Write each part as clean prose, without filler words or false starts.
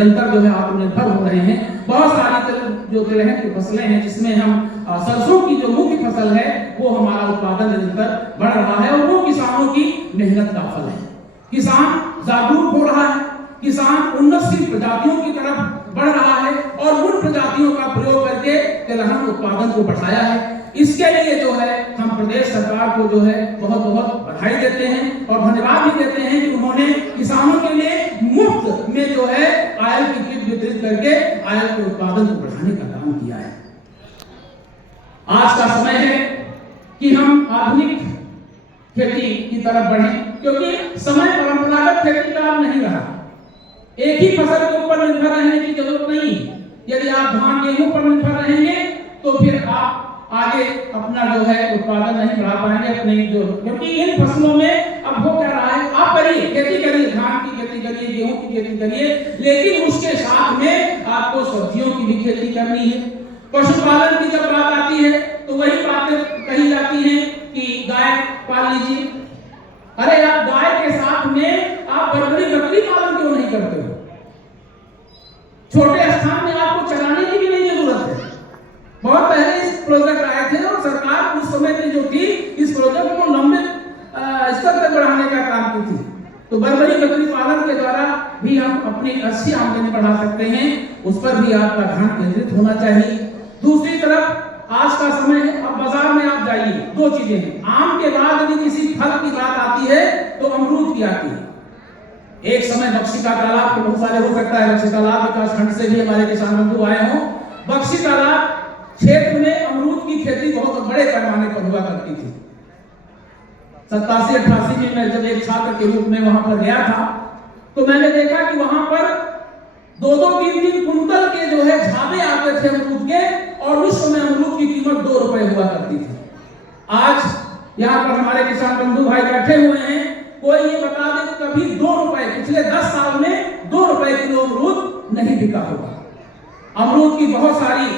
निरंतर जो है आत्मनिर्भर हो रहे हैं। बहुत सारी जो तिलहन की फसलें हैं जिसमें हम सरसों की जो मुख्य फसल है वो हमारा उत्पादन निरंतर बढ़ रहा है और वो किसानों की मेहनत का फल है। किसान जागरूक हो रहा है, किसान उन्नतशील प्रजातियों की तरफ बढ़ रहा है और उन प्रजातियों का प्रयोग करके तिलहन उत्पादन को बढ़ाया है। इसके लिए जो है हम प्रदेश सरकार को जो है बहुत बहुत बधाई देते हैं और धन्यवाद भी देते हैं कि उन्होंने किसानों के लिए मुफ्त में जो है आयल की किट वितरित करके आयल के उत्पादन को बढ़ाने का काम किया है। आज का समय है कि हम आधुनिक खेती की तरफ बढ़ें, क्योंकि समय परंपरागत खेती का अब नहीं रहा। एक ही फसल के ऊपर निर्भर रहने की जरूरत नहीं। यदि आप धान गेहूं पर निर्भर रहेंगे तो फिर आप आगे अपना जो है उत्पादन नहीं बढ़ा पाएंगे अपने जो, क्योंकि इन फसलों में अब हो क्या रहा है, आप करिए खेती करिए, धान की खेती करिए, गेहूं की खेती करिए, लेकिन उसके साथ में आपको सब्जियों की भी खेती करनी है। पशुपालन की जब बात आती है तो वही बातें कही जाती हैं कि गाय पाल लीजिए। अरे आप गाय के साथ में आप बकरी पालन क्यों नहीं करते हो? छोटे स्थान में आपको चलाने की भी नहीं जरूरत है। बहुत पहले इस प्रोजेक्ट आए थे और सरकार उस समय की जो थी इस प्रोजेक्ट को लंबे स्तर तक बढ़ाने का काम की थी। तो बकरी पालन के द्वारा भी हम अपनी अच्छी आमदनी बढ़ा सकते हैं, उस पर भी आपका ध्यान केंद्रित होना चाहिए। दूसरी तरफ आज का समय है, अब बाजार में आप जाइए, दो चीजें हैं। आम के बाद यदि किसी फल की बात आती है तो अमरूद की आती है। एक समय बख्शी का तालाब के बहुत सारे हो सकता है, बख्शी तालाब विकास खंड से भी हमारे किसान बंधु आए हों। बख्शी तालाब क्षेत्र में अमरूद की खेती बहुत बड़े पैमाने पर हुआ करती थी। 87-88 में मैं जब एक छात्र के रूप में वहां पर गया था तो मैंने देखा कि वहां पर 2-3 कुंटल के जो है झाबे आते थे अमरूद के, और उस समय अमरूद की कीमत 2 रुपए हुआ करती थी। आज यहाँ पर हमारे किसान बंधु भाई बैठे हुए हैं, कोई ये बता दे कि कभी 2 रुपए पिछले 10 साल में 2 रुपए किलो अमरूद नहीं बिका होगा। अमरूद की बहुत सारी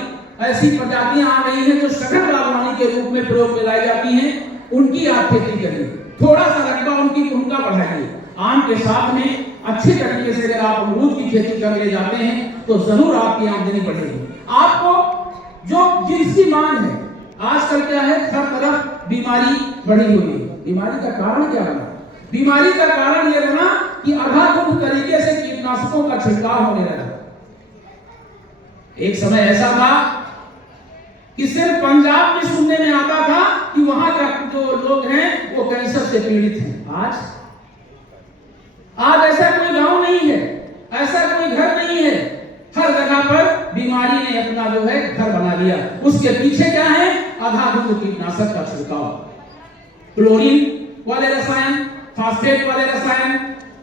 ऐसी प्रजातियां आ गई हैं जो सघन बागवानी के रूप में प्रयोग में लाई जाती हैं, उनकी आप खेती करिए, थोड़ा सा रकबा उनका बढ़ाइए। आम के साथ में अच्छे तरीके से अगर आप अमरूद की खेती कर ले जाते हैं तो जरूर आपकी आमदनी बढ़ेगी। आपको जो जिसकी मांग है, आजकल क्या है, हर तरफ बीमारी बढ़ी हुई है। बीमारी का कारण क्या बना? बीमारी का कारण यह बना कि अधाधुन तरीके से कीटनाशकों का छिड़काव होने लगा। एक समय ऐसा था कि सिर्फ पंजाब में सुनने में आता था कि वहां का जो लोग हैं वो कैंसर से पीड़ित हैं। आज ऐसा कोई गांव नहीं है, ऐसा कोई घर नहीं है, हर जगह पर बीमारी ने अपना जो है घर बना लिया। उसके पीछे क्या है? अंधाधुंध कीटनाशक का छिड़काव, क्लोरीन वाले रसायन, फास्फेट वाले रसायन,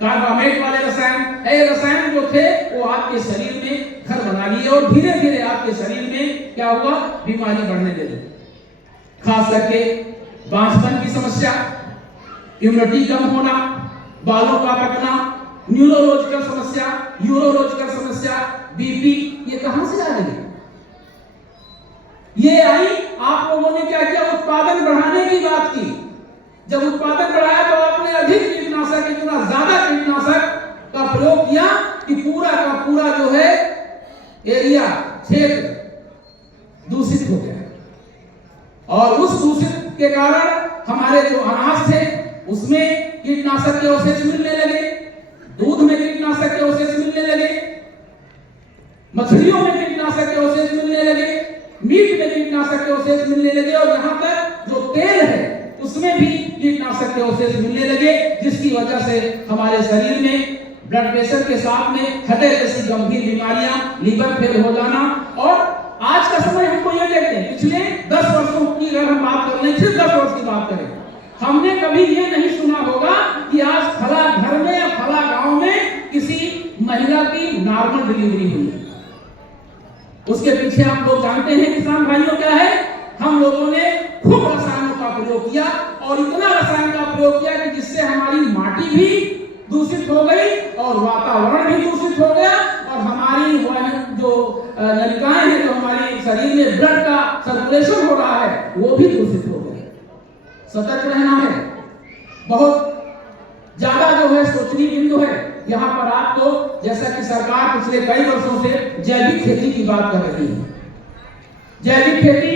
कार्बामेट वाले रसायन। ये रसायन जो थे वो आपके शरीर में घर बना लिए और धीरे धीरे आपके शरीर में क्या हुआ? बीमारी बढ़ने लगी। खास करके बांझपन की समस्या, इम्यूनिटी कम होना, बालों का पकना, न्यूरोलॉजिकल समस्या, यूरोलॉजिकल समस्या, बीपी, ये कहां से आ गई? ये आई, आप लोगों ने क्या किया? उत्पादन बढ़ाने की बात की। जब उत्पादन बढ़ाया तो आपने अधिक कीटनाशक, इतना ज्यादा कीटनाशक का प्रयोग किया कि पूरा का पूरा जो है एरिया, क्षेत्र दूषित हो गया। और उस दूषित के कारण हमारे जो अनाज थे उसमें कीटनाशक के अवशेष मिलने लगे, दूध में कीटनाशक के अवशेष मिलने लगे, मछलियों में कीटनाशक के अवशेष मिलने लगे, मीट में कीटनाशक के अवशेष मिलने लगे, और यहाँ तक जो तेल है उसमें भी कीटनाशक के अवशेष मिलने लगे, जिसकी वजह से हमारे शरीर में ब्लड प्रेशर के साथ में हृदय जैसी गंभीर बीमारियां, लीवर फेल हो जाना। और आज का समय हमको ये देखते हैं, पिछले 10 वर्षों की अगर हम बात कर लें, सिर्फ 10 वर्ष की बात करें, हमने कभी ये नहीं सुना होगा कि आज फला घर में या फला गांव में किसी महिला की नॉर्मल डिलीवरी हुई है। उसके पीछे आप लोग जानते हैं किसान भाइयों क्या है? हम लोगों ने खूब रसायनों का प्रयोग किया, और इतना रसायन का प्रयोग किया कि जिससे हमारी माटी भी दूषित हो गई और वातावरण भी दूषित हो गया, और हमारी जो नलिकाएं हैं, जो हमारे शरीर में ब्लड का सर्कुलेशन हो रहा है, वो भी दूषित हो गया। सतर्क रहना है, बहुत ज्यादा जो है सोचनीय बिंदु है। यहाँ पर आपको जैसा कि सरकार पिछले कई वर्षों से जैविक खेती की बात कर रही है। जैविक खेती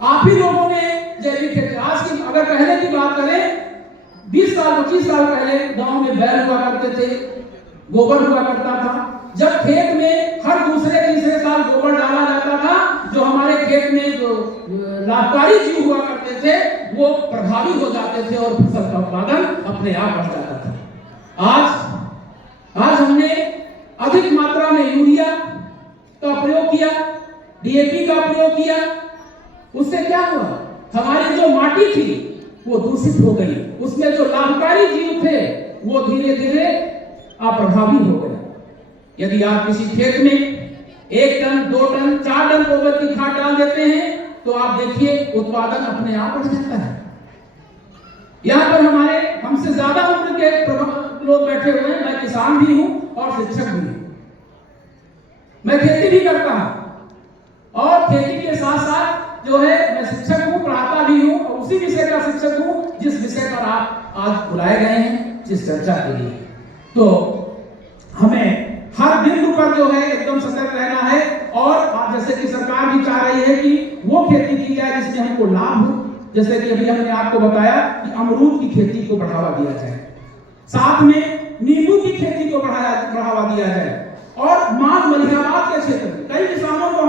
आप ही लोगों ने जैविक खेती, आज की अगर पहले की बात करें 20 साल 25 साल पहले गांव में बैल हुआ करते थे, गोबर हुआ करता था। जब खेत में हर दूसरे तीसरे साल गोबर डाला जाता था, जो हमारे खेत में जो लाभकारी जीव हुआ करते थे वो प्रभावी हो जाते थे और फसल का उत्पादन अपने आप बढ़ जाता था। आज हमने अधिक मात्रा में यूरिया का प्रयोग किया, डीएपी का प्रयोग किया। उससे क्या हुआ? हमारी जो माटी थी वो दूषित हो गई, उसमें जो लाभकारी जीव थे वो धीरे धीरे अप्रभावी हो गए। यदि आप किसी खेत में 1 टन 2 टन 4 टन गोबर की खाद डाल देते हैं तो आप देखिए उत्पादन अपने आप बढ़ जाता है। यहाँ पर हमारे हमसे ज्यादा उम्र के लोग बैठे हुए हैं। मैं किसान भी हूं और शिक्षक भी हूं। मैं खेती भी करता हूं और खेती के साथ साथ जो है मैं शिक्षक हूं, पढ़ाता भी हूं और उसी विषय का शिक्षक हूं जिस विषय पर आप आज बुलाए गए हैं जिस चर्चा के लिए। तो हमें हर बिंदु पर जो है एकदम सतर्क रहना है और जैसे कि सरकार भी चाह रही है कि वो खेती की जाए जिसमें हमको लाभ हो। जैसे कि अभी हमने आपको बताया कि अमरूद की खेती को बढ़ावा दिया जाए, साथ में नींबू की खेती को बढ़ावा दिया जाए और मान मलिहाबाद के क्षेत्र में कई किसानों को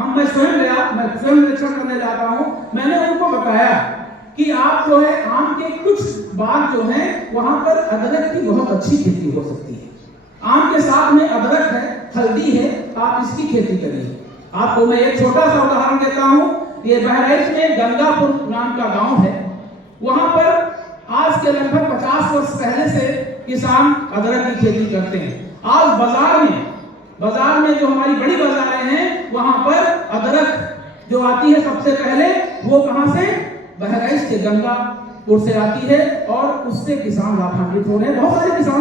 मैं स्वयं निरीक्षण करने जाता हूं। मैंने उनको बताया कि आप जो है आम के कुछ बाग जो हैं वहां पर अदरक की बहुत अच्छी खेती हो सकती है। आम के साथ में अदरक है, हल्दी है, आप इसकी खेती करिए। आपको मैं एक छोटा सा उदाहरण देता हूं। ये बहराइच में गंगापुर नाम का गांव है। वहां पर आज के लगभग 50 वर्ष पहले से किसान अदरक की खेती करते हैं। आज बाजार में जो हमारी बड़ी बाजारें हैं वहां पर अदरक जो आती है सबसे पहले वो कहां से? बहराइच से, गंगापुर से आती है और उससे किसान लाभान्वित हो रहे हैं। बहुत सारे किसानों